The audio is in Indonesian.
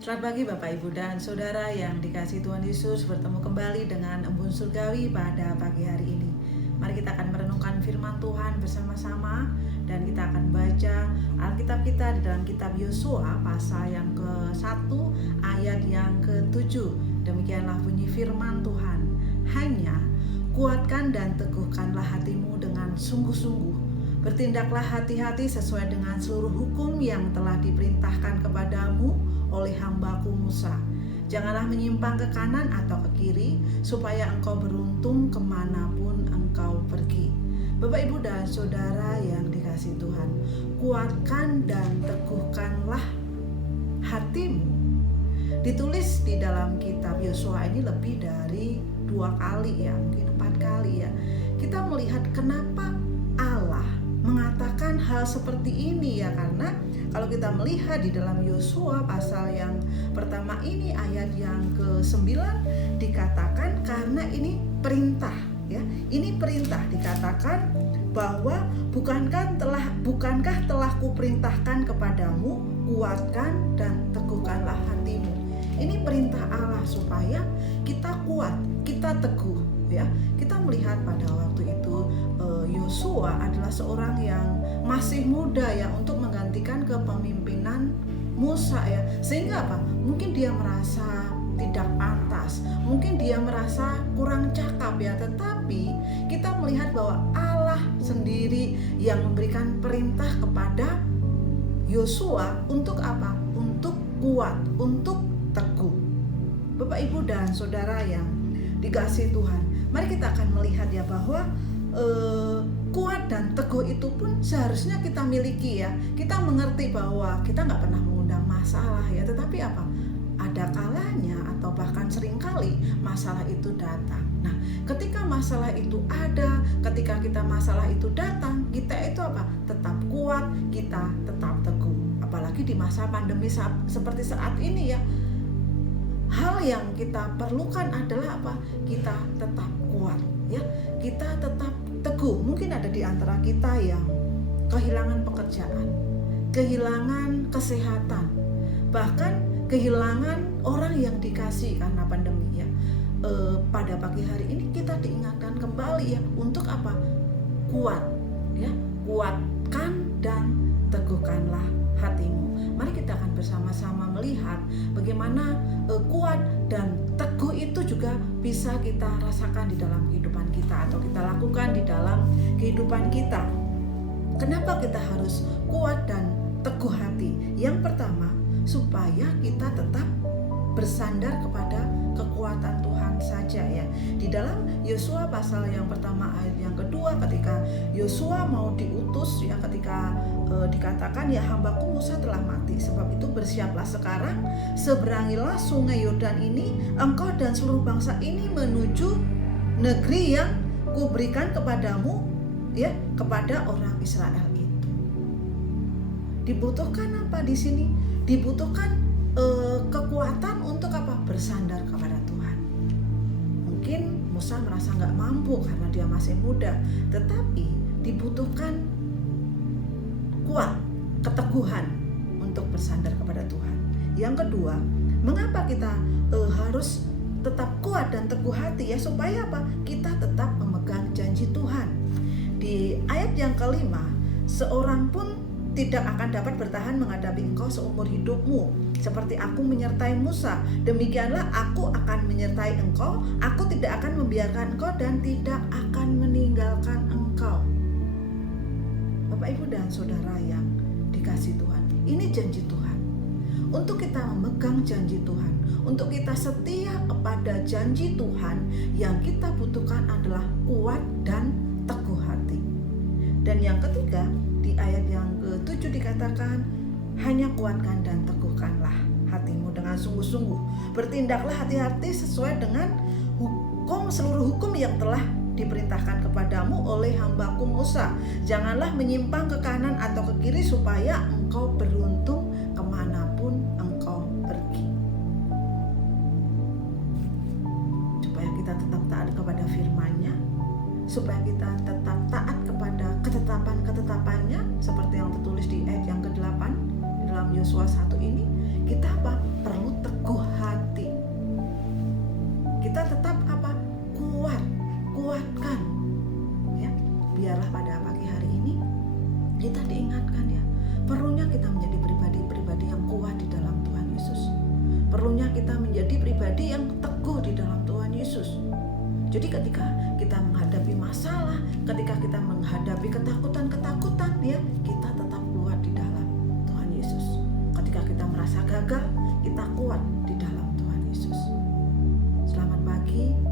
Selamat pagi Bapak Ibu dan Saudara yang dikasihi Tuhan Yesus, bertemu kembali dengan Embun Surgawi pada pagi hari ini. Mari kita akan merenungkan firman Tuhan bersama-sama dan kita akan baca Alkitab kita di dalam kitab Yosua pasal yang ke-1 ayat yang ke-7. Demikianlah bunyi firman Tuhan. Hanya kuatkan dan teguhkanlah hatimu dengan sungguh-sungguh. Bertindaklah hati-hati sesuai dengan seluruh hukum yang telah diperintahkan kepadamu oleh hambaku Musa. Janganlah menyimpang ke kanan atau ke kiri, supaya engkau beruntung kemanapun engkau pergi. Bapak, Ibu, dan Saudara yang dikasihi Tuhan, kuatkan dan teguhkanlah hatimu. Ditulis di dalam kitab Yosua ini lebih dari 2 kali ya, mungkin 4 kali ya. Kita melihat kenapa Allah mengatakan hal seperti ini ya, karena kalau kita melihat di dalam Yosua pasal yang pertama ini ayat yang ke-9 dikatakan karena ini perintah ya. Ini perintah, dikatakan bahwa bukankah telah kuperintahkan kepadamu, kuatkan dan teguhkanlah hatimu. Ini perintah Allah supaya kita kuat, kita teguh ya. Kita melihat pada waktu itu Yosua adalah seorang yang masih muda ya untuk menggantikan kepemimpinan Musa ya. Sehingga apa? Mungkin dia merasa tidak pantas, mungkin dia merasa kurang cakap ya. Tetapi kita melihat bahwa Allah sendiri yang memberikan perintah kepada Yosua untuk apa? Untuk kuat, untuk teguh. Bapak, Ibu, dan Saudara yang dikasihi Tuhan, mari kita akan melihat ya bahwa kuat dan teguh itu pun seharusnya kita miliki ya. Kita mengerti bahwa kita nggak pernah mengundang masalah ya, tetapi apa? Ada kalanya atau bahkan seringkali masalah itu datang. Nah, ketika masalah itu ada, ketika masalah itu datang, kita itu apa? Tetap kuat, kita tetap teguh. Apalagi di masa pandemi seperti saat ini ya. Hal yang kita perlukan adalah apa? Kita tetap kuat ya. Kita tetap teguh. Mungkin ada di antara kita yang kehilangan pekerjaan, kehilangan kesehatan, bahkan kehilangan orang yang dikasih karena pandemi ya. Pada pagi hari ini kita diingatkan kembali ya untuk apa? Kuat ya. Kuatkan dan teguhkanlah hatimu. Mari kita akan bersama-sama melihat bagaimana kuat dan teguh itu juga bisa kita rasakan di dalam kehidupan kita atau kita lakukan di dalam kehidupan kita. Kenapa kita harus kuat dan teguh hati? Yang pertama, supaya kita tetap bersandar kepada kekuatan Tuhan saja ya. Di dalam Yosua pasal yang pertama ayat yang kedua, ketika Yosua mau diutus ya, ketika dikatakan ya hambaku Musa telah mati, sebab itu bersiaplah sekarang, seberangilah sungai Yordan ini, engkau dan seluruh bangsa ini menuju negeri yang kuberikan kepadamu ya, kepada orang Israel itu. Dibutuhkan apa di sini? Dibutuhkan kekuatan untuk apa? Bersandar kepada Tuhan. Mungkin Musa merasa nggak mampu karena dia masih muda, tetapi dibutuhkan kuat, keteguhan untuk bersandar kepada Tuhan. Yang kedua, mengapa kita harus tetap kuat dan teguh hati ya? Supaya apa? Kita tetap memegang janji Tuhan. Di ayat yang kelima, seorang pun tidak akan dapat bertahan menghadapi engkau seumur hidupmu. Seperti aku menyertai Musa, demikianlah aku akan menyertai engkau. Aku tidak akan membiarkan engkau dan tidak akan meninggalkan engkau. Bapak, Ibu, dan Saudara yang dikasihi Tuhan, ini janji Tuhan. Untuk kita memegang janji Tuhan, untuk kita setia kepada janji Tuhan, yang kita butuhkan adalah kuat dan teguh hati. Dan yang ketiga, di ayat yang ke-7 dikatakan, hanya kuatkan dan teguhkanlah hatimu dengan sungguh-sungguh. Bertindaklah hati-hati sesuai dengan seluruh hukum yang telah diperintahkan kepadamu oleh hambaku Musa. Janganlah menyimpang ke kanan atau ke kiri, supaya engkau beruntung kemanapun engkau pergi. Supaya kita tetap taat kepada firman-Nya, supaya kita tetap taat kepada ketetapan-ketetapannya, seperti yang tertulis di ayat yang ke-8 di dalam Yosua 1 ini. Kita apa? Perlu biarlah pada pagi hari ini kita diingatkan ya, perlunya kita menjadi pribadi-pribadi yang kuat di dalam Tuhan Yesus. Perlunya kita menjadi pribadi yang teguh di dalam Tuhan Yesus. Jadi ketika kita menghadapi masalah, ketika kita menghadapi ketakutan-ketakutan ya, kita tetap kuat di dalam Tuhan Yesus. Ketika kita merasa gagal, kita kuat di dalam Tuhan Yesus. Selamat pagi.